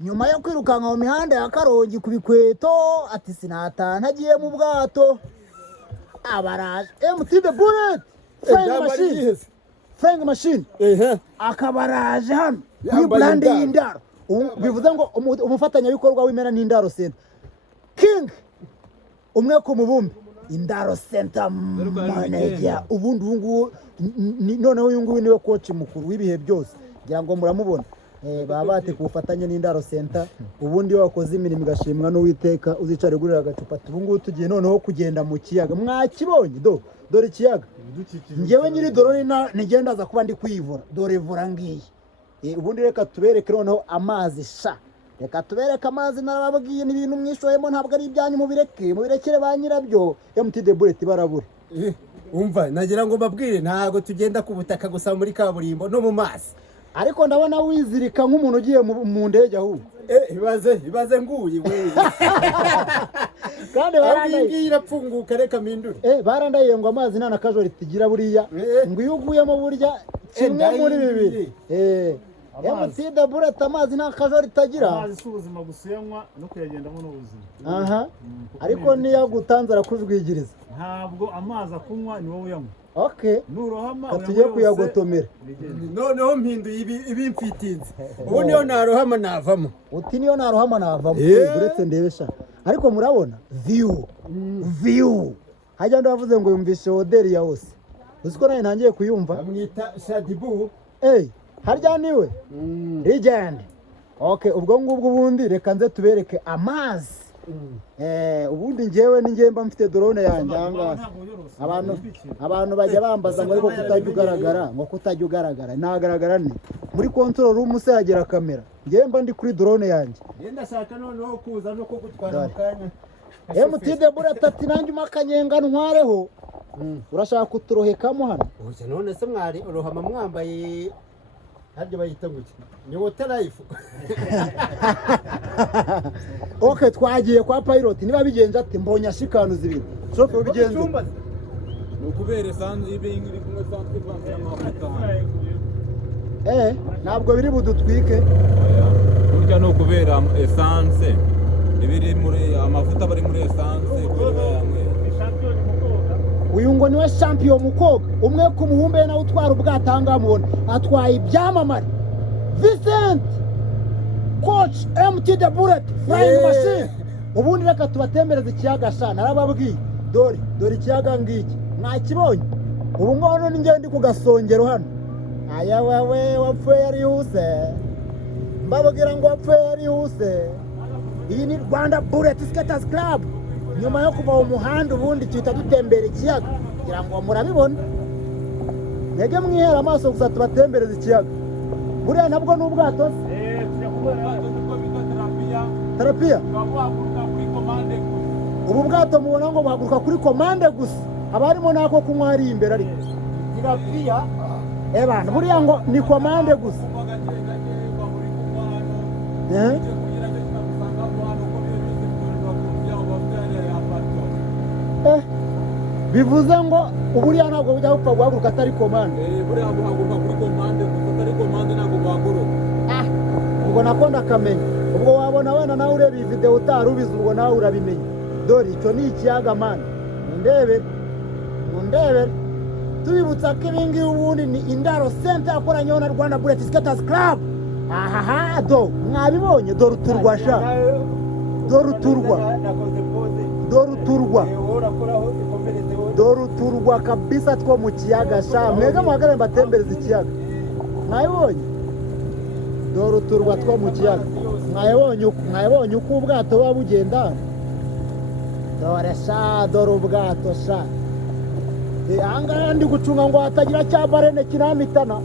nyuma yo kwirukanka mu mihanda ya Karongi ku bikweto ati sinataha ntagiye mu bwato abaraje MT the bullet Frank machine akabaraje hano kuri brand y'indaro bivuze ngo umufatanyabikorwa w'Imena n'Indaro Center King umwe ku mubumbi Indaro Center manager ubundi ubungu noneho uyu nguyu niwe coach mukuru w'ibihe byose ngira ngo muramubona babate ku bufatanye n'Indaro Center ubundi wakoze imirimo igashimwa n'Uwiteka uzicare gurira agacupa ubungu tugiye noneho kugenda mu kiyaga mwakibonye dore ikiyaga ngewe nyiri dorone nigenda za kuba ndi kwivura dore vura ngiye ubundi reka tubereke noneho amazi sha reka tubereke amazi narababwiye n'ibintu mwishoyemo ntabwo ari ibyanyu mubirekere ba nyirabyo MT the bullet barabura umva nagira ngo babwire ntago tugenda ku butaka gusa muri kaburimbo no mu mazi ariko ndabona wizirika nk'umuntu ugiye mu ndege ahubwo ibaze nguye we kandi barandaye irapfunguka reka mindure barandaye ngo amazi nta nakajori tigira buriya ngo iyo uguyemo burya kimwe muri bibiri MT the bullet amazi nta kajori tagira amazi s'ubuzima gusuyanywa no kuyagendamo n'ubuzima ariko niyo gutanza arakujwigiriza ntabwo amazi akunywa ni wowe uyanywa okay nurohama katuye kuyagotomera noneho mpinduye ibimfitinze ubu niyo narohama navamo uti niyo narohama navamo uretse ndebesha ariko murabona view hajya ndavuze ngo yumvishe oderi ya hose uziko naye ntangiye kuyumva amwita Shadibu harya niwe legend okay ubwo ngubwo ubundi reka nze tubereke amazi ubundi ngewe ningemba mfite drone yanjye anga abantu bajya bambaza ngo ariko kutajya ugaragara nagaragara ni muri control room se yagira kamera ngemba ndi kuri drone yanjye yenda shaka noneho kuza no kugutwara mukanya MT the bullet ati nanjye makanyenga ntwareho urashaka kuturohekamo hano oya none se mwari urohama mwambaye haryo bayita guki ni water life okay twagiye kwa pilot niba bigenje ati mbonya shikanuza ibintu shofe bigenze ukubere sanze ibingi kumwe sanze banze y'amavuta ntabwo biri budutwike burya no kubera essence ibiri muri amavuta bari muri essence uyu ngo niwe champion mukoga umwe ku muhumbe na utwara ubwatanga mubona atwaye ibyamamare Vincent coach MT the bullet flying machine ubundi reka tubatembereza ikiyaga sha narababwiye dore ikiyaga ngiki mwakibonye ubu ngono n'ingende ku gasongero hano aya wewe wapfuye yari huse mbabwira ngo wapfuye yari huse iyi ni Rwanda Bullet Skaters Club nyuma yo kuva mu muhanda ubundi cyita dutembera ikiyaga kugira ngo murabibona nege mwihera amaso gusa tubatembereza ikiyaga buriya nabwo n'ubwato terapiya ubu bwato mubona ngo buhaguruka kuri komande gusa haba harimo n'ako kunywa hari imbere ariko terapiya bana buriya ngo ni komande gusa bivuze ngo uburiya ntabwo bujya gupfa guhaguruka atari komande buriya buhaguruka kuri komande gusa atari komande ntabwo buhaguruka ubwo nako ndakamenya ubwo wabona wenda nawe ureba iyi video utari ubizi ubwo nawe urabimenya dore icyo ni ikiyaga mani mundebere tubibutsa ko ibingibi ubundi ni Indaro Center yakoranyeho na Rwanda Bullet Skaters Club ahaha mwabibonye dore uturwa sha dore uturwa kabisa two mu kiyaga sha mwega muhagarare mbatembereza ikiyaga mwabibonye dore uturwa two mu kiyaga mwabibonye uko ubwato buba bugenda dore ubwato sha ahangaha ndi gucunga ngo hatagira cya barene kinamitana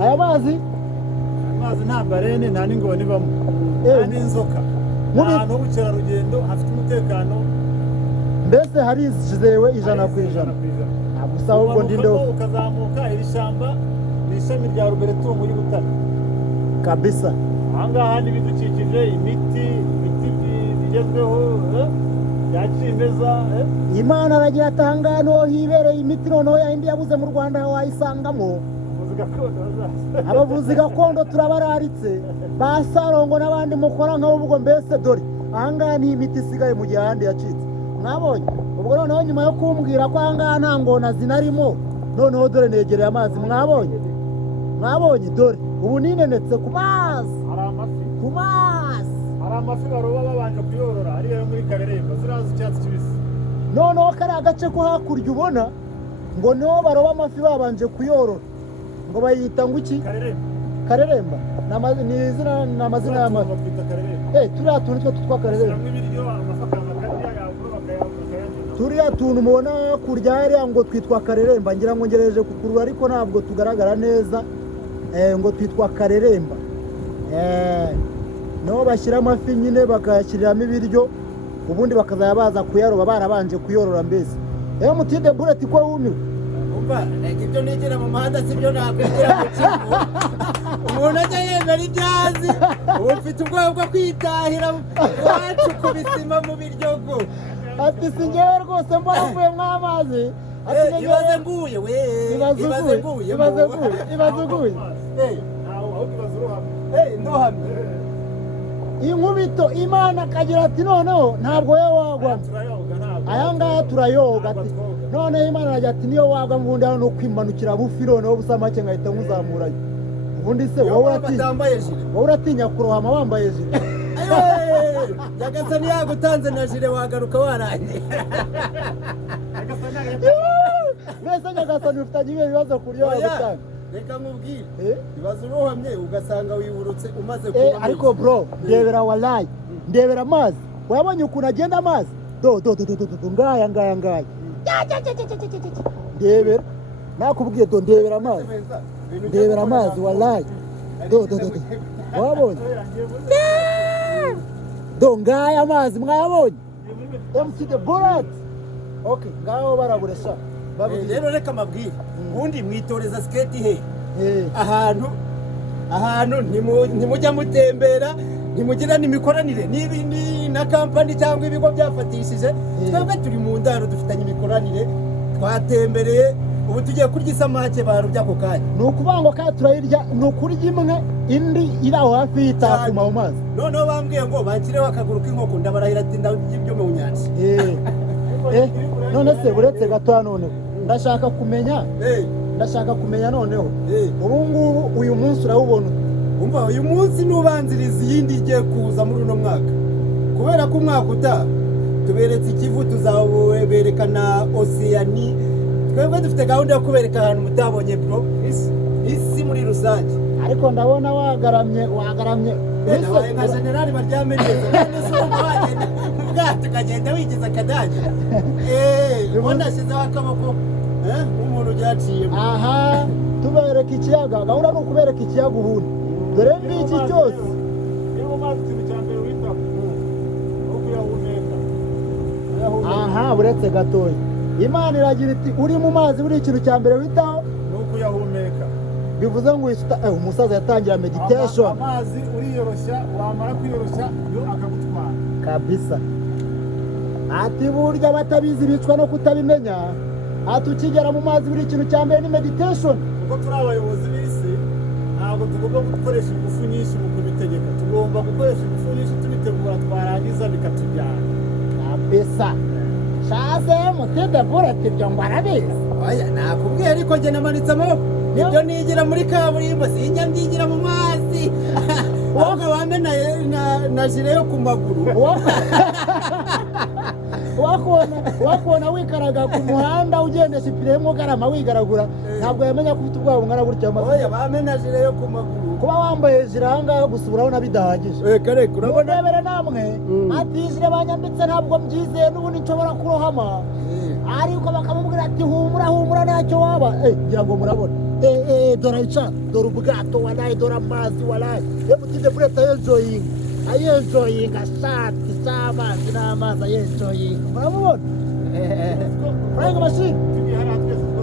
aya mazi nta barene nta n'ingoni ibamo nta n'inzoka ahantu h'ubukerarugendo hafite umutekano mbese harizewe ijana ku ijana gusa ahubwo ndindeho ukazamuka iri shyamba ni ishami rya Ruberetungu y'Ubutare kabisa ahangaha n'ibidukikije imiti bigezweho bya kimeza Imana aragira ati ahangaha niho hibereye imiti noneho yayindi yabuze mu Rwanda wayisangamo abavuzi gakondo turabararitse ba Sarongo n'abandi mukora nk'abo ubwo mbese dore ahangaha ni imiti isigaye mu gihe ahandi yacitse mwabonye ubwo noneho nyuma yo kumbwira ko ahangaha nta ngona zinarimo noneho dore negereye amazi mwabonye dore ubu ninenetse ku mazi ku mazi hari amafi baroba babanje kuyorora ariyo muri Kareremba ziraza icyatsi kibisi noneho kari agace ko hakurya ubona ngo niho baroba amafi babanje kuyorora ngo bayita ngo iki Kareremba ni izina ni amazina y'amafi turiya tuntu two tutwa Kareremba turiya tuntu mubona hakurya hariya ngo twitwa Kareremba ngira ngo ngereje kukurura ariko ntabwo tugaragara neza ngo twitwa Kareremba niho bashyira amafi nyine bakayashyiriramo ibiryo ubundi bakazaya baza kuyaroba barabanje kuyorora mbese mutinde bureti ko wumiwe umva ibyo nigira mu muhanda sibyo nakwigira mu kigo umuntu ajya yemera ibyazi ubu mfite ubwoba bwo kwitahira iwacu ku bisima mu biryogo ati si ngewe rwose mbona mvuyemo amazi ibaze nguye we ibaze nguye ntuhamye inkubito imana akagira ati noneho ntabwo wowe wagwa aya ngaya turayoga ati noneho imana aragira ati niyo wagwa mvundi hano kwimanukira bufi noneho busa make nkahita nkuzamurayo ubundi se wowe uratinya kurohama wambaye jire nyagasani yagutanze na jire wagaruka warangiye mbese nyagasani ufitanye ibihe bibazo ku buryo wagutanga reka nkubwire ibaze urohamye ugasanga wiburutse umaze kuba ariko bro ndebera walayi ndebera amazi wabonye ukuntu agenda amazi do ngaya ndebera nakubwiye ndebera amazi walayi do wabonye ngaya amazi mwayabonye MC the bullet okay ngaho baraburesha rero reka amabwire ubundi mwitoreza skate he ahantu ntimujya mutembera ntimugira n'imikoranire n'ibindi na kampani cyangwa ibigo byafatishije twebwe turi mu ndaro dufitanye imikoranire twatembereye ubu tugiye kurya isamake barubya ako kanya ni ukuvuga ngo kandi turayirya ni ukurya imwe indi iri aho hafi yitakuma mu mazi noneho bambwiye ngo bakireho akaguru k'inkoko ndabarahira ati ndabyo mu nyanja none se uretse gatoya noneho ndashaka kumenya noneho ubu ngubu uyu munsi urawubona umva uyu munsi nubanziriza iyindi igiye kuza muri uno mwaka kubera ko umwaka utaha tuberetse ikivu tuzaberekana Oceani twebwe dufite gahunda yo kubereka ahantu mutabonye bro isi muri rusange ariko ndabona wagaramye nabaye nka generali baryamenyeza none se wagenda mu bwato ukagenda wigiza akadage ubona ashyizeho akaboko nk'umuntu ubyaciyemo aha tubereka ikiyaga gahunda ni ukubereka ikiyaga ubundi dore ngiki cyose niyo mu mazi ikintu cya mbere witaho aho kuyahumeka aha buretse gatoya imana iragira iti uri mu mazi buri ikintu cya mbere witaho ni ukuyahumeka bivuze ngo umusaza yatangira meditation amazi uriyoroshya wamara kwiyoroshya yo akagutwara kabisa ati burya batabizi bicwa no kutabimenya ati ukigera mu mazi buri ikintu cya mbere ni meditation kuko turi abayobozi b'isi ntabwo tugomba gukoresha ingufu nyinshi mu kubitegeka tugomba gukoresha ingufu nyinshi tubitegura twarangiza bikatujyana kabisa shaze mutede bureti ibyo ngo arabizi oya nakubwiye ariko njye namanitse amaboko nibyo nigira muri kaburimbo sinjya mbyigira mu mazi ahubwo wambe na jire yo ku maguru wakubona wikaraga ku muhanda ugendesha ipine y'umugarama wigaragura ntabwo yamenya ko ufite ubwoba bungana gutya oya bambe na jire yo ku maguru kuba wambaye jire ahangaha gusa urabona bidahagije reka urabona murebere namwe ati jire banyambitse ntabwo mbyizeye n'ubundi nshobora kurohama ariko bakamubwira ati humura ntacyo waba ngira ngo murabona dore ica dore ubwato walayi dore amazi walayi mutinde bureta ayenjoyinga ashati cy'amazi n'amazi ayenjoyinga murabubona frank machine tugiye hariya twese uko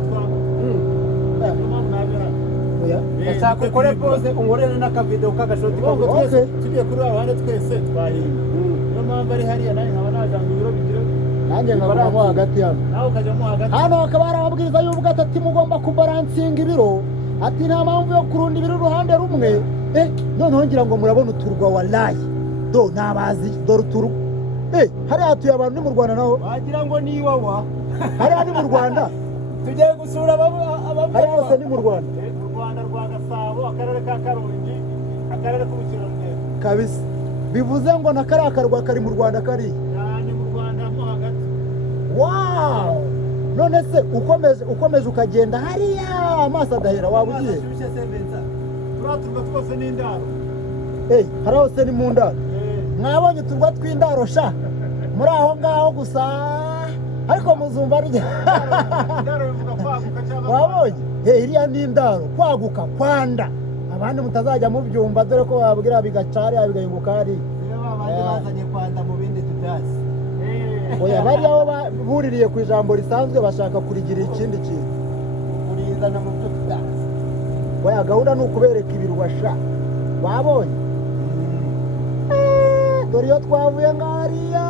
ndashaka ukore pose unkorere n'akavidewo k'agashoti ko tugiye kuri abandi twese twahinga niyo mpamvu ari hariya nawe nkaba naje ngo ibiro bigire nanjye nkabamo hagati hano nawe ukajyamo hagati hano hakaba hari amabwiriza y'ubwato ati mugomba kubaransinga ibiro ati nta mpamvu yo kurunda ibiri uruhande rumwe. Noneho ngira ngo murabona uturwa wallahi do nabazi dore uturwa. Hariya hatuye abantu ni mu Rwanda naho wagira ngo ni iwawa. hariya ni mu Rwanda tugiye gusura ababyeyi hariya hose ni mu Rwanda mu Rwanda rwa Gasabo akarere ka Karongi akarere k'ubukerarugendo kabisa. Bivuze ngo na kariya karwa kari mu Rwanda kari cyane mu Rwanda mo hagati. wow. None se ukomeje ukagenda hariya amaso agahera waba ugiye turaturwa twose n'indaro. hariya hose ni mu ndaro. Mwabonye uturwa tw'indaro sha muri aho ngaho gusa ariko muzumva rya Indaro bivuga kwaguka cyangwa wabonye iriya ni indaro kwaguka kwanda abandi mutazajya mubyumva dore ko babwira bigacari bigayunguka hari abandi bazanye kwanda mu bindi tutazi. oya bari aho buririye ku ijambo risanzwe bashaka kurigira ikindi kintu kurizana mu byo tutazi. oya gahunda ni ukubereka ibirwa sha wabonye dore iyo twavuye ngariya.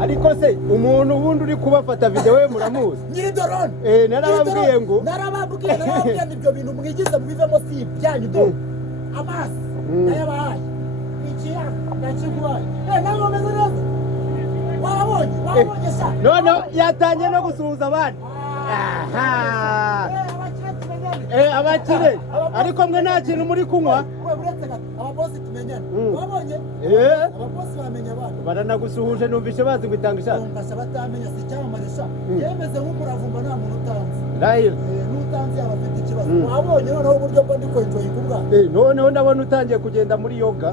ariko se umuntu ubundi uri kubafata video muramuzi? Nyiri dorone narababwiye ngo narababwiye ibyo bintu mwigize mubivemo si ibyanyu do amazi nayabahaye ikiyaga ndakiguhaye nawe umeze neza wabonye sa none yatangiye no gusuhuza abandi. abakire ariko mwe nta kintu muri kunywa. ababosi tumenyana wabonye ababosi bamenya abantu baranagusuhuje numvishe bazi gutanga ishati ngasha batamenya si cyamarisha yemeze nk'umuravumba nta muntu utanze rahira n'utanze yaba afite ikibazo wabonye noneho uburyo bwo ndi kwenjoye kubwa noneho ndabona utangiye kugenda muri yoga.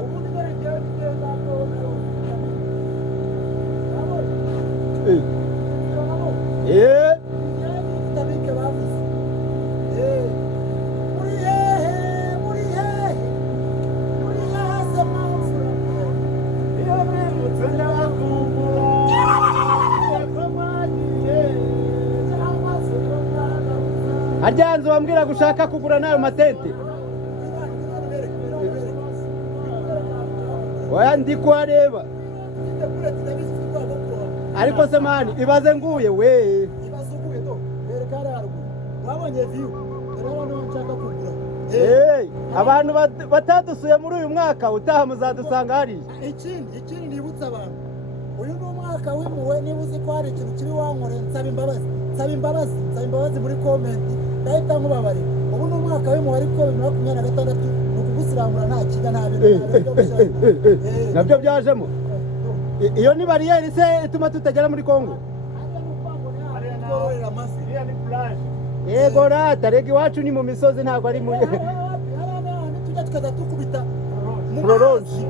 Aryanze wambwira gushaka kugura nayo matente. Oya ndi kuhareba. Ariko se mani ibaze nguye we. Abantu batadusuye muri uyu mwaka utaha muzadusanga hari. Ikindi nibutsa abantu. Uyu ni umwaka w'impuhwe niba uzi ko hari ikintu kiri wankoreye nsaba imbabazi muri comment ndahita nkubabarira. Ubu ni umwaka w'impuhwe ariko 2026 ni ukugusiramura nta kiga nta bintu nabyo byajemo. Iyo ni bariyeri se ituma tutagera muri Kongo. Yego rata rega iwacu ni mu misozi ntabwo ari mu tujya tukaza tukubita prolonge.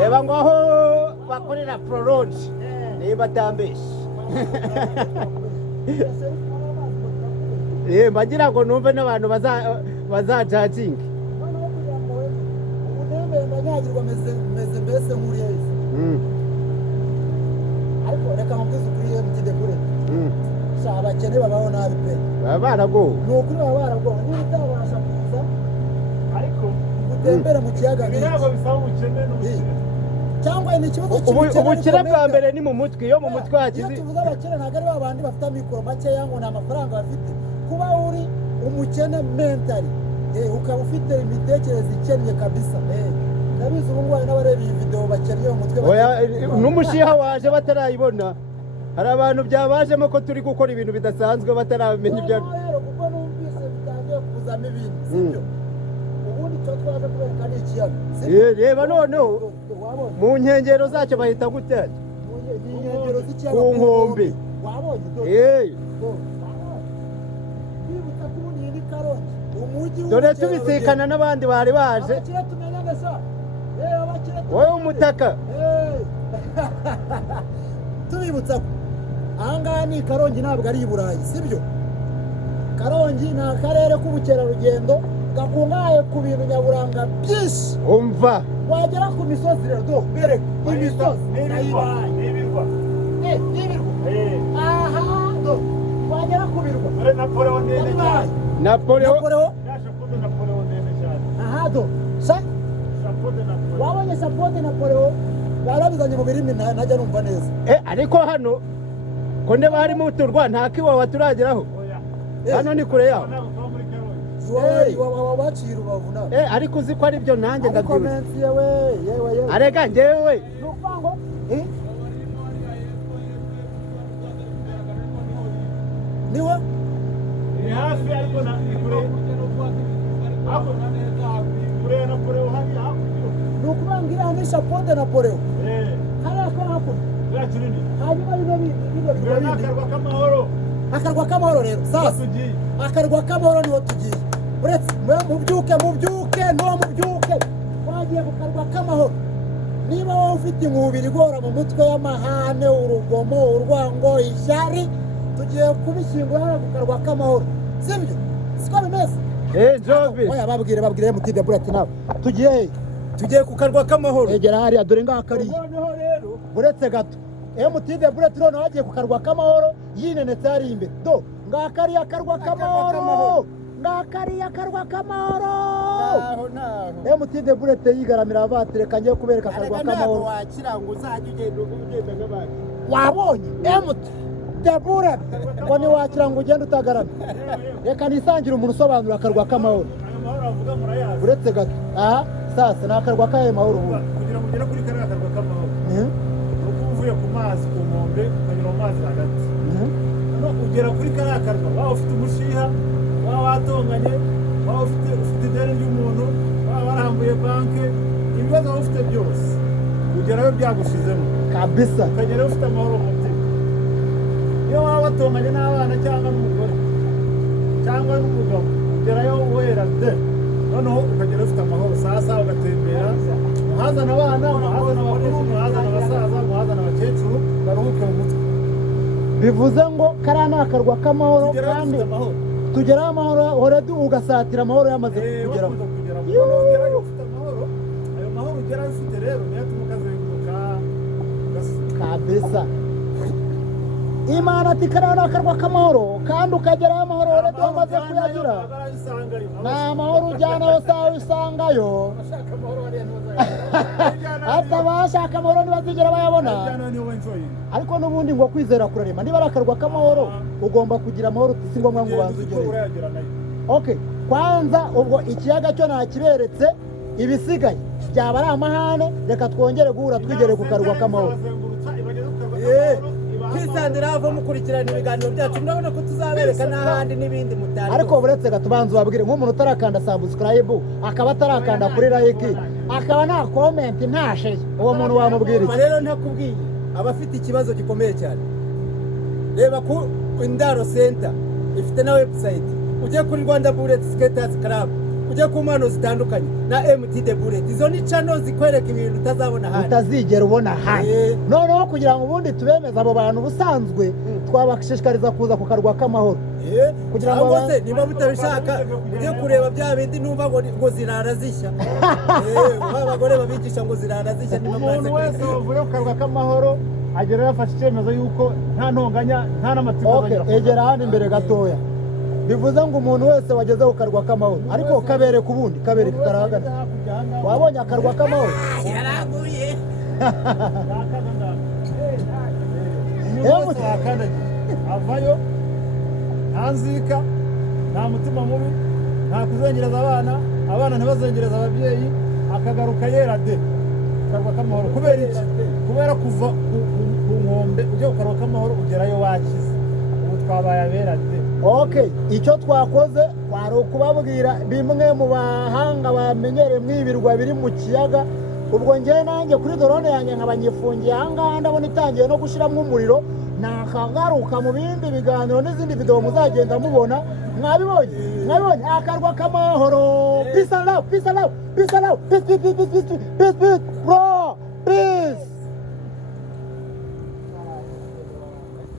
Reba ngo aho bakorera prolonge niba atambeshe. Bagira ngo numve n'abantu bazajaginga. Ndanyagirwa meze mbese nkuriye isi. Ariko reka mubwize ukuri MTD kure. Abakene babaho nabi pe. Barago. Ni ukuri baba barago. Niba utabasha kuza ariko gutembera mu kiyaga ntabwo bisaba ubukene n'ubukire. Cyangwa ni ikibazo cy'ubukene. Ubukire bwa mbere ni mu mutwe, iyo mu mutwe hakize. Iyo tuvuze abakene ntabwo ari babandi bafite amikoro make yango nta mafaranga bafite. Kuba uri umukene mentally ukaba ufite imitekerereze ikennye kabisa. Ndabizi ubu ngubu n'abareba iyi video bakennye mu mutwe. Oya n'umushiha waje batarayibona. Hari abantu byabajemo ko turi gukora ibintu bidasanzwe bataramenya ibyo. Kuko numvise bitangiye kuzamo ibintu sibyo. Ubundi cyo twaje kubereka ni ikiyaga. Reba noneho mu nkengero zacyo bahita gute? Mu nkengero z'ikiyaga ku nkombe. Wabonye bibutsa ko ubundi ni Karongi. Umujyi dore tubisikana n'abandi bari baje. Abakire tumenya neza. Abakire. Wowe umutaka. Tubibutsa ko ahangaha ni Karongi ntabwo ari i Burayi sibyo. Karongi ni akarere k'ubukerarugendo gakungahaye ku bintu nyaburanga byinshi. Umva Wagera ku misozi rero bereka imisozi n'ibirwa. Aha wagera ku birwa. Dore Napoleon ndende cyane. Napoleon. Yashapude Napoleon ndende cyane. Aha do sa Chapeau de Napoleon. wabonye Chapeau de Napoleon barabizanye mu birimi najya numva neza. Ariko hano ko ndeba harimo uturwa nta kiwawa turageraho. Oya. hano ni kure yaho iwawe baciye Rubavu nawe ariko uzi ko ari byo nanjye ariko ndabyibuka mensi yewe arega njyewe ni ukuvuga ngo niwe ni hafi ariko ni kure kure na kure uhari hakurya ni ukuvuga ngo iriya ni chapeau de Napoleon hariya ko hakurya biriya kinini hanyuma biba biriya ni akarwa k'amahoro akarwa k'amahoro rero sasa tugiye akarwa k'amahoro niho tugiye uretse mubyuke twagiye ku karwa k'amahoro niba wowe ufite inkubiri igora mu mutwe y'amahane urugomo urwango ishyari tugiye kubishyingura hano ku karwa k'amahoro sibyo siko bimeze Jovi oya babwire mutide burati nawe tugiye tugiye ku karwa k'amahoro egera hariya dore ngaha kariya noneho rero uretse gato mutide burati noneho wagiye ku karwa k'amahoro yinenetse hariya imbere do ngaha kariya karwa k'amahoro ngaha kariya karwa k'amahoro naho mutide burati yigaramira abatereka ngiye kubereka akarwa k'amahoro wakiranga uzajya ugenda nk'abandi wabonye mutide burati ngo ntiwakira ngo ugende utagaramye reka nisangire umuntu usobanura akarwa k'amahoro ayo mahoro bavuga murayazi uretse gato aha sasa ni akarwa k'ayo mahoro ubu kugira ngo ugere kuri kariya karwa k'amahoro ni uko uvuye ku mazi ku nkombe ukanyura mu mazi hagati no ugera kuri kariya karwa waba ufite umushiha waba watonganye waba ufite ideni ry'umuntu waba warambuye banke ibibazo waba ufite byose ugerayo byagushizemo kabisa ukagerayo ufite amahoro mu mutima iyo waba watonganye n'abana cyangwa n'umugore cyangwa n'umugabo ugerayo wera de noneho ukagera ufite amahoro sasa ugatembera muhazana abana muhazana abakuru muhazana abasaza muhazana abakecuru baruhuke mu mutwe bivuze ngo kariya ni akarwa k'amahoro tugerayo kandi dufite amahoro tugeraho amahoro horedi ugasatira amahoro yamaze kugeraho wakunze kugera noneho ugerayo ufite amahoro ayo mahoro ugerayo ufite rero niyo atuma ukazenguruka kabisa imana ati kariya ni akarwa k'amahoro kandi ukageraho amahoro horedi wamaze kuyagira ni amahoro ujyanayo sawa usangayo atabashaka amahoro ntibazigera bayabona ariko n'ubundi ngo kwizera kurarema niba ari akarwa k'amahoro ugomba kugira amahoro si ngombwa ngo ubanze ugere okay kwanza ubwo ikiyaga cyo nakiberetse ibisigaye byaba ari amahane reka twongere guhura twigere ku karwa k'amahoro kwisandira hava mukurikirana ibiganiro byacu ndabona ko tuzabereka n'ahandi n'ibindi mutari ariko buretse gatubanza wabwire nk'umuntu utarakanda subscribe akaba atarakanda kuri like akaba nta comment nta share uwo muntu wamubwira iki rero ntakubwiye abafite ikibazo gikomeye cyane reba ku Indaro Center ifite na website ujye kuri Rwanda Bullet Skaters Club ujye ku mpano zitandukanye na MTD Bullet izo ni channel zikwereka ibintu utazabona handi utazigera ubona handi noneho kugira ngo ubundi tubemeze abo bantu busanzwe twabashishikariza kuza ku karwa k'amahoro kugira ngo se niba mutabishaka ujye kureba bya bindi numva ngo zirara zishya abagore babigisha ngo zirara zishya niba umuntu wese wavuye ku karwa k'amahoro agera yafashe icyemezo yuko nta ntonganya nta n'amatsiko egera hano imbere gatoya bivuze ngo umuntu wese wageze ku karwa k'amahoro ariko kabere ku bundi kabere tutarahagana wabonye akarwa k'amahoro yaraguye umuntu wese wakandagiye avayo nta nzika nta mutima mubi nta kuzengereza abana ntibazengereza ababyeyi akagaruka yera de karwa k'amahoro kubera iki kubera kuva ku nkombe ujya ku karwa k'amahoro ugerayo wakize ubu twabaye abera de okay icyo twakoze kwari ukubabwira bimwe mu bahanga bamenyereye mwibirwa biri mu kiyaga ubwo njyewe nanjye kuri drone yanjye nkabanyifungiye ahangaha ndabona itangiye no gushyiramo umuriro nakagaruka mu bindi biganiro n'izindi video muzagenda mubona mwabibonye akarwa k'amahoro peace and love peace and love peace and love peace bro